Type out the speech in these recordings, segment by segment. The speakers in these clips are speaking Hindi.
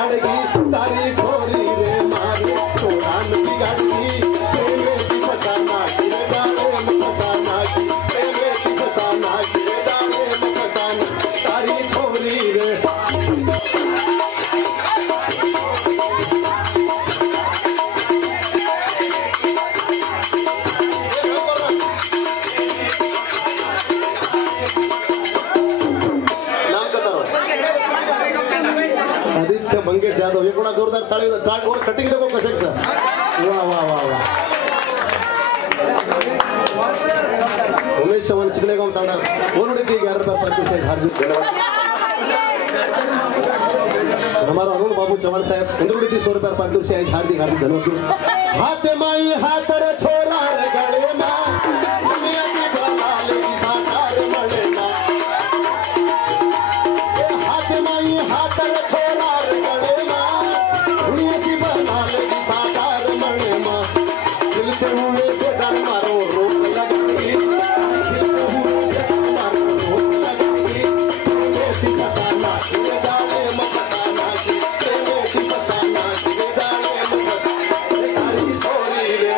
तारी छोरी रे मारे तोरान बिगाड़ी प्रेमे की फसाना गिरे डाले में फसाना प्रेमे की फसाना गिरे डाले में फसाना तारी छोरी रे मंगेश यादव ये कोणा जोरदार ताळी और कटिंग देखो कशाचं वाह वाह वाह वाह उमेश चव्हाण चिकनेगांव तांडा बोलने दी 11 रुपए 25 से हार्दिक धन्यवाद हमारा अरुण बाबू चव्हाण साहब उन्होंने दी 100 रुपए 25 से हार्दिक हार्दिक धन्यवाद हाथ माई हाथ रे छोरा रे गले मा दुनिया की बलाले की साकार मले ना हाथ माई हाथ रे छोरा रे गले मा दुनिया की बलाले की साकार मले मा दिल से हुए के डर मारो रोक लगाई दिल से हुए के डर मारो रोक लगाई ऐसी फसाना गिरे डाले में फसाना ऐसी फसाना गिरे डाले में फसाना तारी छोरी रे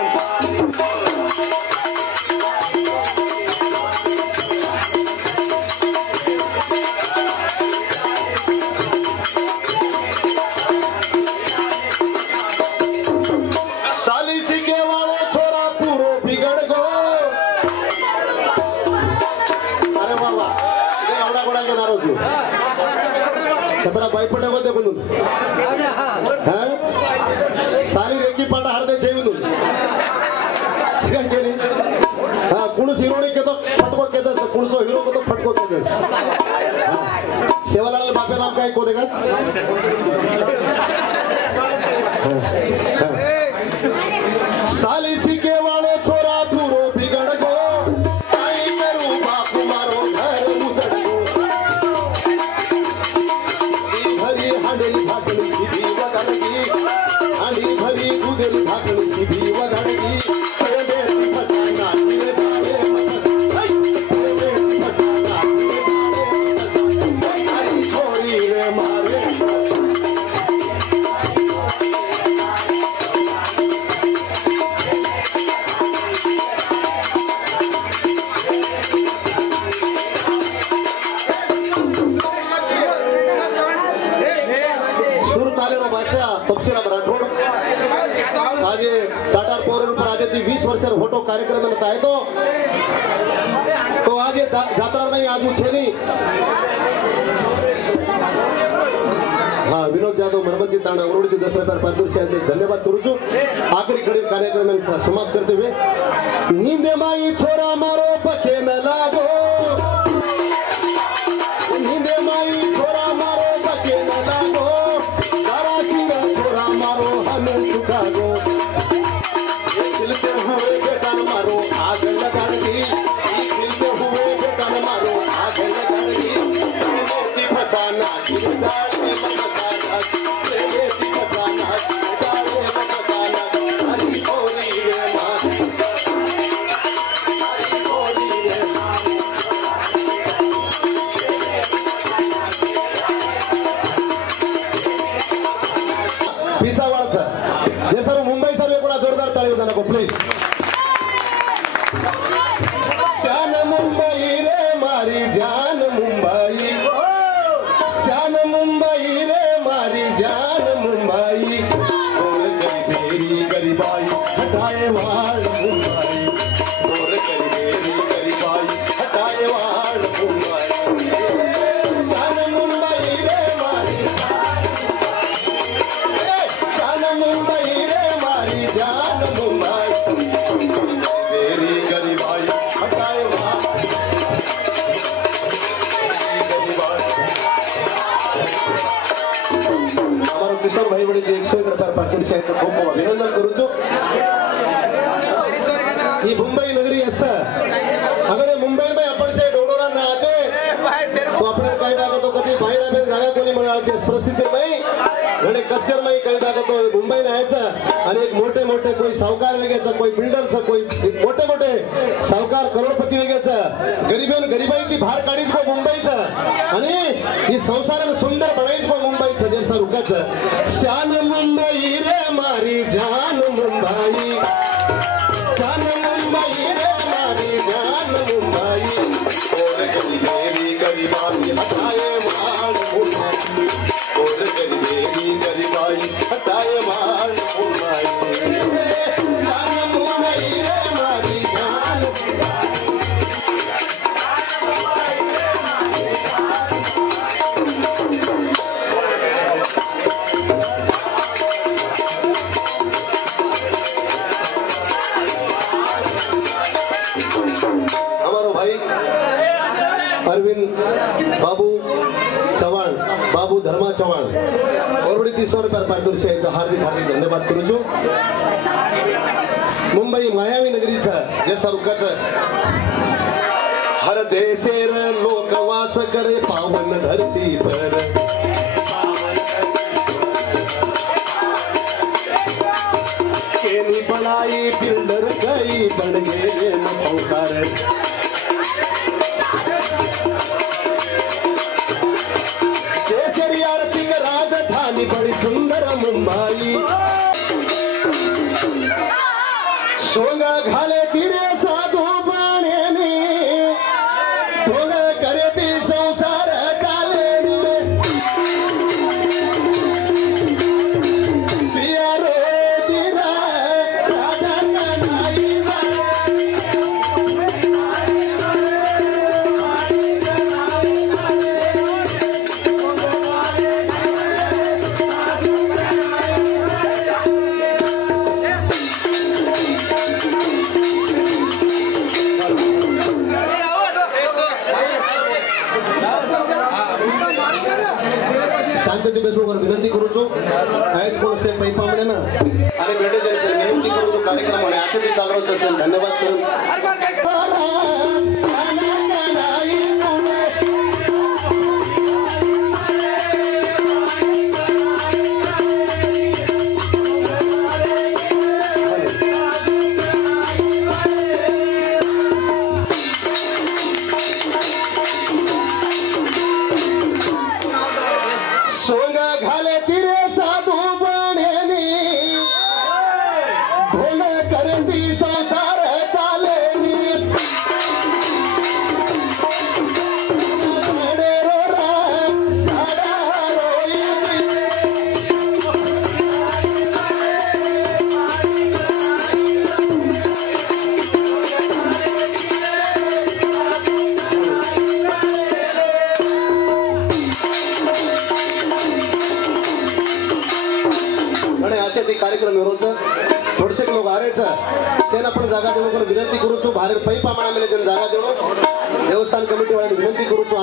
साली सीखे वाले छोरा पूरो बिगड़ गो अरे वाह वाह इथे एवढा कोणा घेणार होतो सपना बायपटे मध्ये बनून हां साली रेकी पाटा हरदे जेवून ठीक आहे की नाही हां कुणस हिरोणी केतो फटको केतो कुणसो हिरो केतो फटको केतो शेवालाल बापे नाम काय कोदे का साली सीखे वाले छोरा पूरो बिगड़ गो आई करूं बाप मारो घर उधड़ गो भरी हांडी भाकली सीधी वगड़गी हांडी भरी दूधरी भाकली सीधी वगड़गी प्रेमे फसाना गिरे डाले प्रेमे फसाना गिरे डाले तारी छोरी रे मारे आज टाटा पौर पर आज 20 वर्ष फोटो कार्यक्रम आहे तो आज जात्रा नाही आज छेनी हाँ विनोद जाधव मरमजी तांडा उरुड़ी 10 रुपये 5 से धन्यवाद करूँ आखिरी कड़ी कार्यक्रम समाप्त करते हुए नींदे माई छोरा मारो पके न लागो नींदे माई छोरा मारो पके न लागो तारा सिंह छोरा मारो हमें चुका गो दिल से हुए बेटा मारो आग लगाएगी दिल से हुए बेटा मारो आग लगाएगी की फसाना गिरदार में फसाना प्रेमे की फसाना गिरदार में फसाना हरी छोरी रे मां हरी छोरी रे पिसावाळचं हे सर्व मुंबई सर्व कोणा जोरदार ताळी होता नको प्लीज शान मुंबई रे मारी जान मुंबई शान मुंबई रे मारी जान मुंबई मेरी गरीबाई हटाए वाल मुंबई और मेरी गरीबाई हटाए वाल मुंबई शान मुंबई रे मारी शान मुंबई रे मारी जान मुंबई मेरी गरीबाई हटाए वाल हमारा किशोर भाई बड़ी 101 रुपये पाकिट से खूब खूब अभिनंदन करूँ ये मुंबई नगरी ऐसा अगर मुंबई में अपन से डोडोरा ना आते तो अपने कई बार तो कभी भाई ना में जागा कोणी मिळाली परिस्थिती में घणे कस्टर में कई बार तो मुंबई में आयचं आणि एक मोठे मोठे कोई सावकार वेगळेचं कोई बिल्डरचं कोई मोठे मोठे सावकार करोडपती वेगळेचं गरीबन गरीबाई ती बाहेर काढीच को मुंबईचं आणि ही संसाराला सुंदर बनायच को मुंबईचं जैसा रुकाच शान मुंबई रे मारी जान मुंबई, शान मुंबई रे मारी जान मुंबई, और गरीबेरी गरीबाई हटाए मान मुंबई, और गरीबेरी गरीबाई हटाए मान मुंबई, शान मुंबई रे मारी जान अरविंद बाबू चव्हाण, बाबू धर्मा चव्हाण और 300 रुपये पारितोषिक हार्दिक हार्दिक धन्यवाद करू छू। मुंबई मायावी नगरीचा जे स्वरूपात हर देशेर लोक वास करे पावन धरती पर, केनी बनाई बिल्डर कई बन गए नौकार, राजधानी बड़ी सुंदर मुंबई, सोंगा घाले तिरे साधू बाणेनी, ढोल करे ती संसार चालेनी, पिया रो तिरा राधा कन्हाई शांतते बेसोवर विनंती करू छो। आज कोण से पैसा मिळे ना आणि भेटे जायचं विनंती करू छो। कार्यक्रम आणि आजचे ते चालू असेल धन्यवाद करू। सोंगा घाले तिरे साधू बनेनी, ढोल करती संसार चालेनी, कार्यक्रम थोडसे लोक आरेचा त्यांना पण जागा देऊ विनंती करू छो। बाहेर पै पामाणा जागा देऊ देवस्थान कमिटी वाले विनंती करू छो।